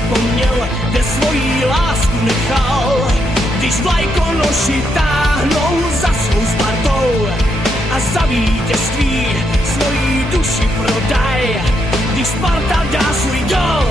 zapomněl, kde svojí lásku nechal. Když vlajkonoši táhnou za svou Spartou a za vítězství svojí duši prodaj, když Sparta dá svůj gol.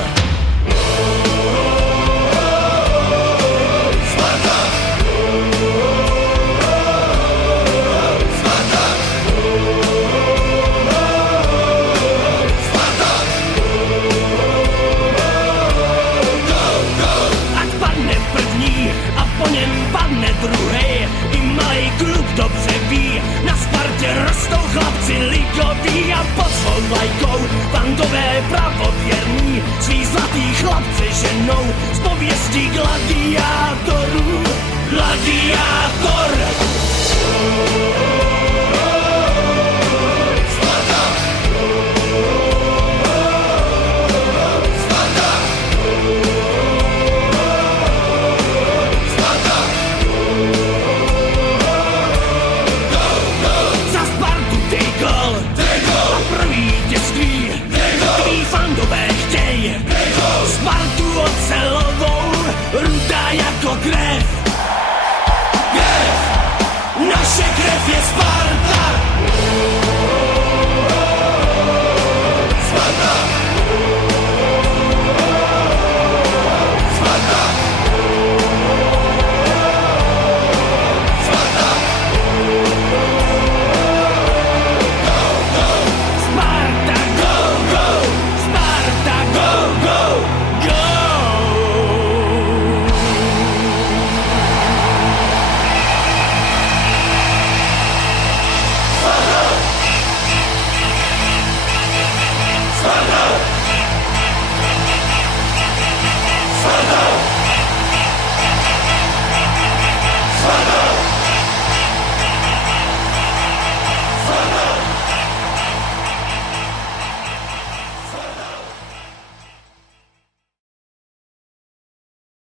Po něm padne druhej, i malej klub dobře ví, na Spartě rostou chlapci ligoví a pod svou vlajkou bandové pravověrní svý zlatý chlapce ženou z pověstí gladiátorů. Gladiátor!